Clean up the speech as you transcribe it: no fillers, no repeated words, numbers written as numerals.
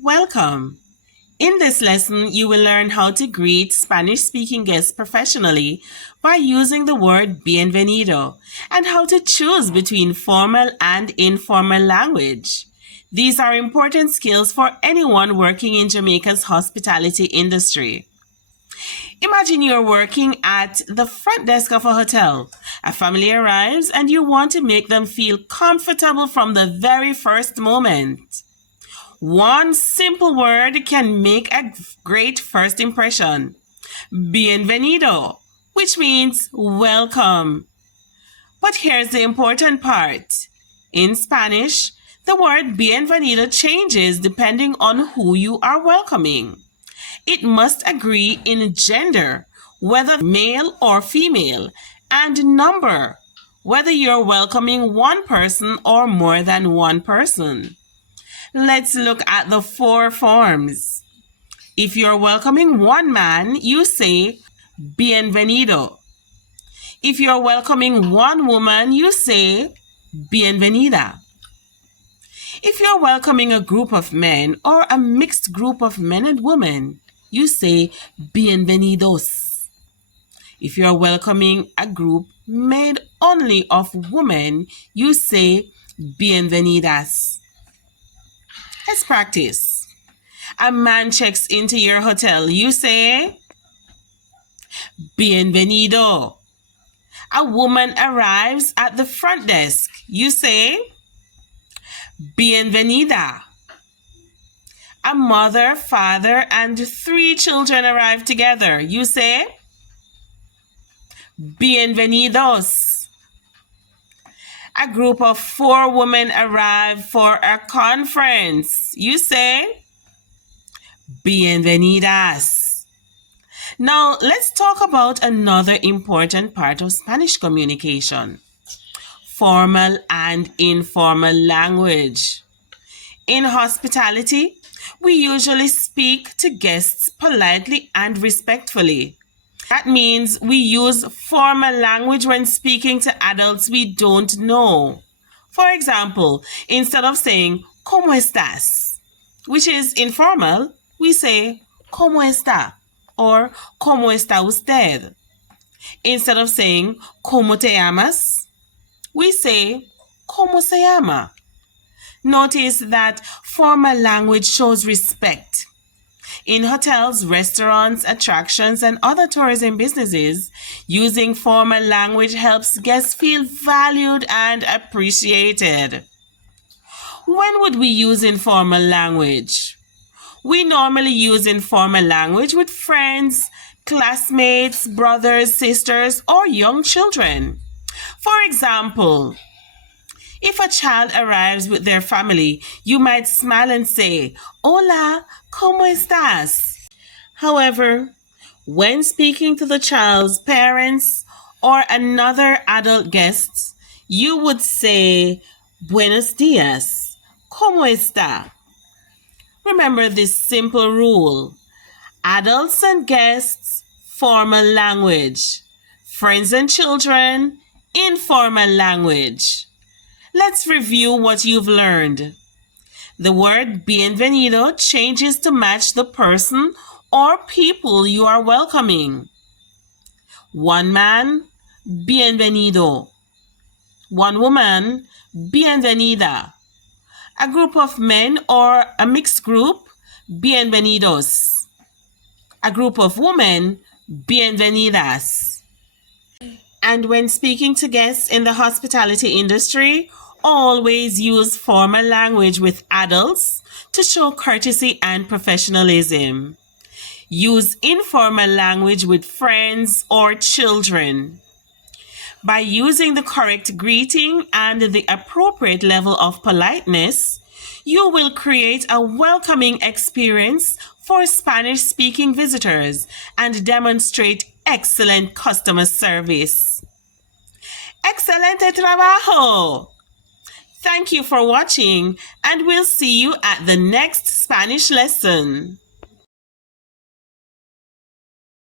Welcome. In this lesson, you will learn how to greet Spanish-speaking guests professionally by using the word bienvenido and how to choose between formal and informal language. These are important skills for anyone working in Jamaica's hospitality industry. Imagine you're working at the front desk of a hotel. A family arrives and you want to make them feel comfortable from the very first moment. One simple word can make a great first impression. Bienvenido, which means welcome. But here's the important part. In Spanish, the word bienvenido changes depending on who you are welcoming. It must agree in gender, whether male or female, and number, whether you're welcoming one person or more than one person. Let's look at the 4 forms. If you're welcoming one man, you say bienvenido. If you're welcoming one woman, you say bienvenida. If you're welcoming a group of men or a mixed group of men and women, you say bienvenidos. If you're welcoming a group made only of women, you say bienvenidas. Let's practice. A man checks into your hotel. You say, bienvenido. A woman arrives at the front desk. You say, bienvenida. A mother, father, and 3 children arrive together. You say, bienvenidos. A group of 4 women arrive for a conference. You say, bienvenidas. Now, let's talk about another important part of Spanish communication. Formal and informal language. In hospitality, we usually speak to guests politely and respectfully. That means we use formal language when speaking to adults we don't know. For example, instead of saying, ¿Cómo estás?, which is informal, we say, ¿Cómo está?, or ¿Cómo está usted?. Instead of saying, ¿Cómo te llamas?, we say, ¿Cómo se llama?. Notice that formal language shows respect. In hotels, restaurants, attractions, and other tourism businesses, using formal language helps guests feel valued and appreciated. When would we use informal language? We normally use informal language with friends, classmates, brothers, sisters, or young children. For example, if a child arrives with their family, you might smile and say, Hola, ¿cómo estás? However, when speaking to the child's parents or another adult guest, you would say, Buenos días, ¿cómo está? Remember this simple rule. Adults and guests, formal language. Friends and children, informal language. Let's review what you've learned. The word bienvenido changes to match the person or people you are welcoming. One man, bienvenido. One woman, bienvenida. A group of men or a mixed group, bienvenidos. A group of women, bienvenidas. And when speaking to guests in the hospitality industry, always use formal language with adults to show courtesy and professionalism. Use informal language with friends or children. By using the correct greeting and the appropriate level of politeness, you will create a welcoming experience for Spanish-speaking visitors and demonstrate excellent customer service. Excelente trabajo! Thank you for watching, and we'll see you at the next Spanish lesson.